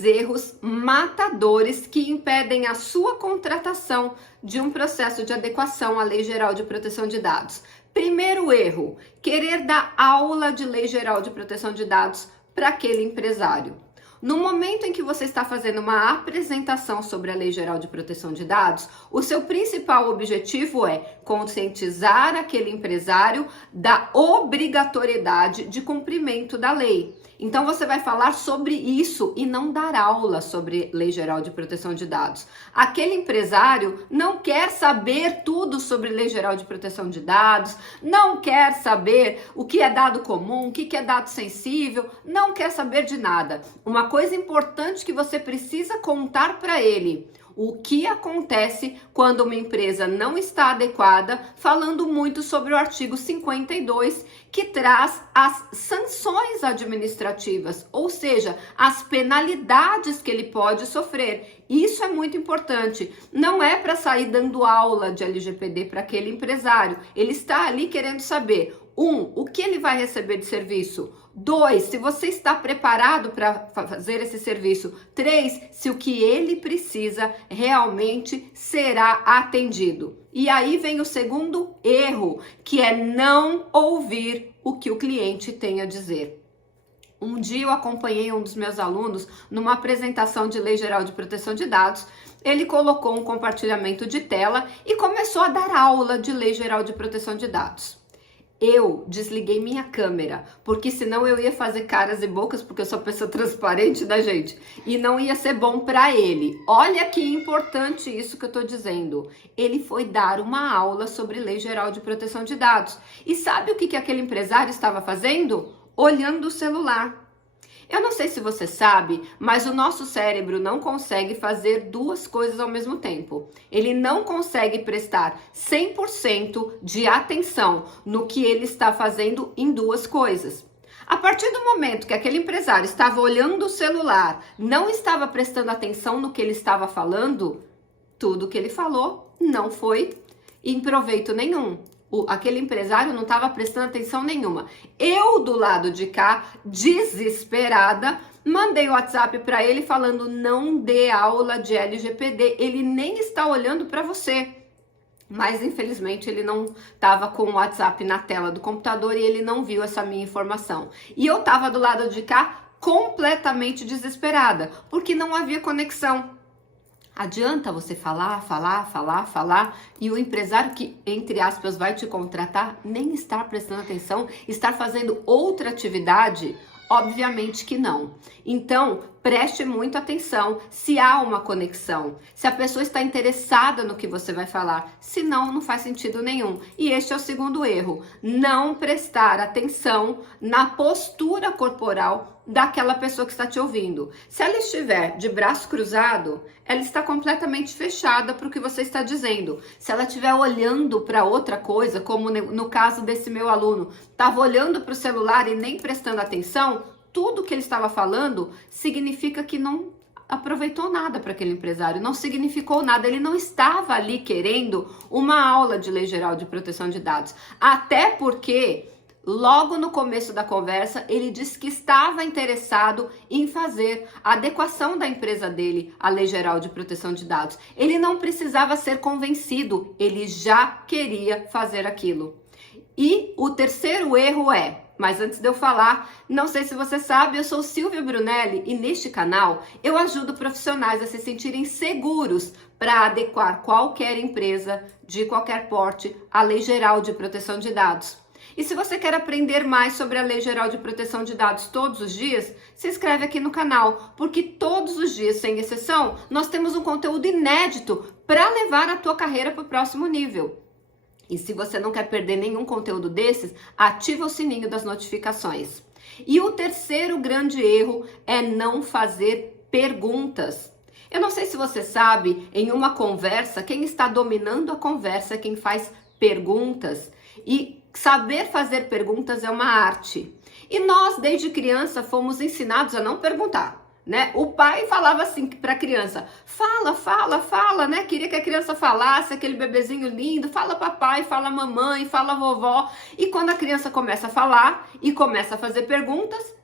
3 erros matadores que impedem a sua contratação de um processo de adequação à Lei Geral de Proteção de Dados. Primeiro erro, querer dar aula de Lei Geral de Proteção de Dados para aquele empresário. No momento em que você está fazendo uma apresentação sobre a Lei Geral de Proteção de Dados, o seu principal objetivo é conscientizar aquele empresário da obrigatoriedade de cumprimento da lei. Então você vai falar sobre isso e não dar aula sobre Lei Geral de Proteção de Dados. Aquele empresário não quer saber tudo sobre Lei Geral de Proteção de Dados, não quer saber o que é dado comum, o que é dado sensível, não quer saber de nada. Uma coisa importante que você precisa contar para ele: o que acontece quando uma empresa não está adequada, falando muito sobre o artigo 52, que traz as sanções administrativas, ou seja, as penalidades que ele pode sofrer. Isso é muito importante. Não é para sair dando aula de LGPD para aquele empresário. Ele está ali querendo saber: 1, o que ele vai receber de serviço? 2, se você está preparado para fazer esse serviço. 3, se o que ele precisa realmente será atendido. E aí vem o segundo erro, que é não ouvir o que o cliente tem a dizer. Um dia eu acompanhei um dos meus alunos numa apresentação de Lei Geral de Proteção de Dados. Ele colocou um compartilhamento de tela e começou a dar aula de Lei Geral de Proteção de Dados. Eu desliguei minha câmera, porque senão eu ia fazer caras e bocas, porque eu sou pessoa transparente, né, gente? E não ia ser bom para ele. Olha que importante isso que eu tô dizendo. Ele foi dar uma aula sobre Lei Geral de Proteção de Dados. E sabe o que aquele empresário estava fazendo? Olhando o celular. Eu não sei se você sabe, mas o nosso cérebro não consegue fazer 2 coisas ao mesmo tempo. Ele não consegue prestar 100% de atenção no que ele está fazendo em 2 coisas. A partir do momento que aquele empresário estava olhando o celular, não estava prestando atenção no que ele estava falando, tudo que ele falou não foi em proveito nenhum. Aquele empresário não estava prestando atenção nenhuma. Eu, do lado de cá, desesperada, mandei o WhatsApp para ele falando: não dê aula de LGPD, ele nem está olhando para você. Mas, infelizmente, ele não estava com o WhatsApp na tela do computador e ele não viu essa minha informação. E eu estava do lado de cá completamente desesperada, porque não havia conexão. Adianta você falar e o empresário que, entre aspas, vai te contratar nem estar prestando atenção, estar fazendo outra atividade? Obviamente que não. Então, preste muita atenção se há uma conexão, se a pessoa está interessada no que você vai falar, senão não faz sentido nenhum. E este é o segundo erro: não prestar atenção na postura corporal daquela pessoa que está te ouvindo. Se ela estiver de braço cruzado, ela está completamente fechada para o que você está dizendo. Se ela estiver olhando para outra coisa, como no caso desse meu aluno, estava olhando para o celular e nem prestando atenção, tudo que ele estava falando significa que não aproveitou nada para aquele empresário, não significou nada. Ele não estava ali querendo uma aula de Lei Geral de Proteção de Dados. Até porque logo no começo da conversa, ele disse que estava interessado em fazer a adequação da empresa dele à Lei Geral de Proteção de Dados. Ele não precisava ser convencido, ele já queria fazer aquilo. E o terceiro erro é, mas antes de eu falar, não sei se você sabe, eu sou Silvia Brunelli e neste canal eu ajudo profissionais a se sentirem seguros para adequar qualquer empresa de qualquer porte à Lei Geral de Proteção de Dados. E se você quer aprender mais sobre a Lei Geral de Proteção de Dados todos os dias, se inscreve aqui no canal, porque todos os dias, sem exceção, nós temos um conteúdo inédito para levar a tua carreira para o próximo nível. E se você não quer perder nenhum conteúdo desses, ativa o sininho das notificações. E o terceiro grande erro é não fazer perguntas. Eu não sei se você sabe, em uma conversa, quem está dominando a conversa é quem faz perguntas. E saber fazer perguntas é uma arte. E nós, desde criança, fomos ensinados a não perguntar, né? O pai falava assim para a criança: fala, né? Queria que a criança falasse, aquele bebezinho lindo, fala papai, fala mamãe, fala vovó. E quando a criança começa a falar e começa a fazer perguntas,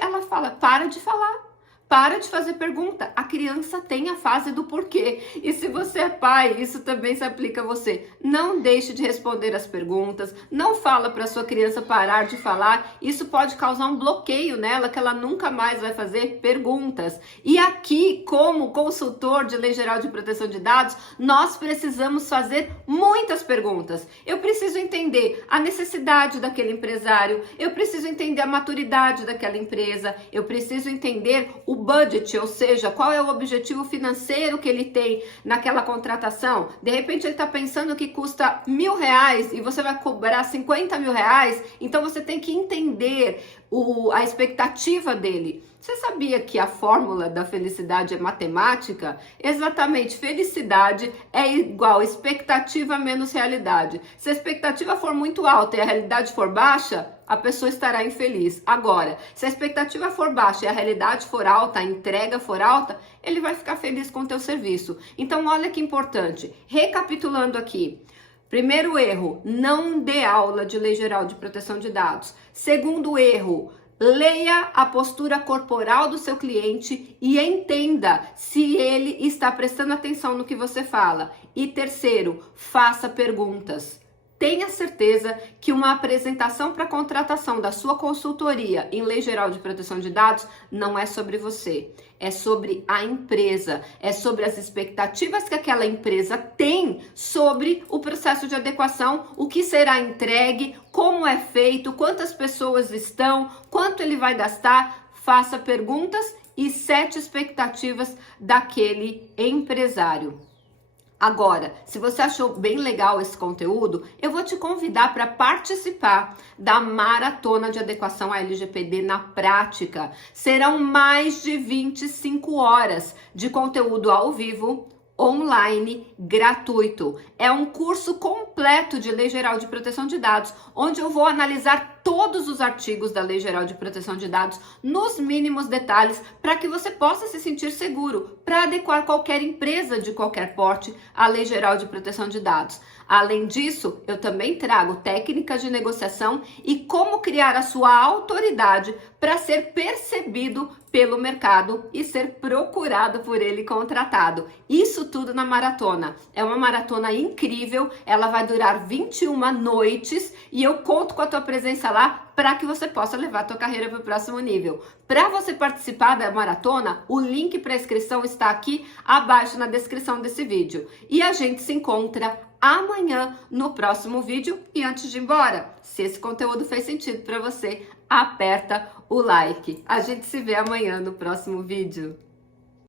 ela fala: para de falar. Para de fazer pergunta. A criança tem a fase do porquê. E se você é pai, isso também se aplica a você. Não deixe de responder as perguntas. Não fala para sua criança parar de falar. Isso pode causar um bloqueio nela, que ela nunca mais vai fazer perguntas. E aqui, como consultor de Lei Geral de Proteção de Dados, nós precisamos fazer muitas perguntas. Eu preciso entender a necessidade daquele empresário. Eu preciso entender a maturidade daquela empresa. Eu preciso entender o budget, ou seja, qual é o objetivo financeiro que ele tem naquela contratação. De repente ele está pensando que custa R$1.000 e você vai cobrar R$50.000, então você tem que entender a expectativa dele. Você sabia que a fórmula da felicidade é matemática? Exatamente, felicidade é igual expectativa menos realidade. Se a expectativa for muito alta e a realidade for baixa, a pessoa estará infeliz. Agora, se a expectativa for baixa e a realidade for alta, a entrega for alta, ele vai ficar feliz com o teu serviço. Então, olha que importante. Recapitulando aqui. Primeiro erro, não dê aula de Lei Geral de Proteção de Dados. Segundo erro, leia a postura corporal do seu cliente e entenda se ele está prestando atenção no que você fala. E terceiro, faça perguntas. Tenha certeza que uma apresentação para contratação da sua consultoria em Lei Geral de Proteção de Dados não é sobre você, é sobre a empresa, é sobre as expectativas que aquela empresa tem sobre o processo de adequação, o que será entregue, como é feito, quantas pessoas estão, quanto ele vai gastar. Faça perguntas e sete expectativas daquele empresário. Agora, se você achou bem legal esse conteúdo, eu vou te convidar para participar da Maratona de Adequação à LGPD na prática. Serão mais de 25 horas de conteúdo ao vivo, online, gratuito. É um curso completo de Lei Geral de Proteção de Dados, onde eu vou analisar todos os artigos da Lei Geral de Proteção de Dados nos mínimos detalhes para que você possa se sentir seguro para adequar qualquer empresa de qualquer porte à Lei Geral de Proteção de Dados. Além disso, eu também trago técnicas de negociação e como criar a sua autoridade para ser percebido pelo mercado e ser procurado por ele contratado. Isso tudo na maratona. É uma maratona incrível, ela vai durar 21 noites e eu conto com a tua presença lá para que você possa levar a tua carreira para o próximo nível. Para você participar da maratona, o link para inscrição está aqui abaixo na descrição desse vídeo. E a gente se encontra amanhã no próximo vídeo. E antes de ir embora, se esse conteúdo fez sentido para você, aperta o like. A gente se vê amanhã no próximo vídeo.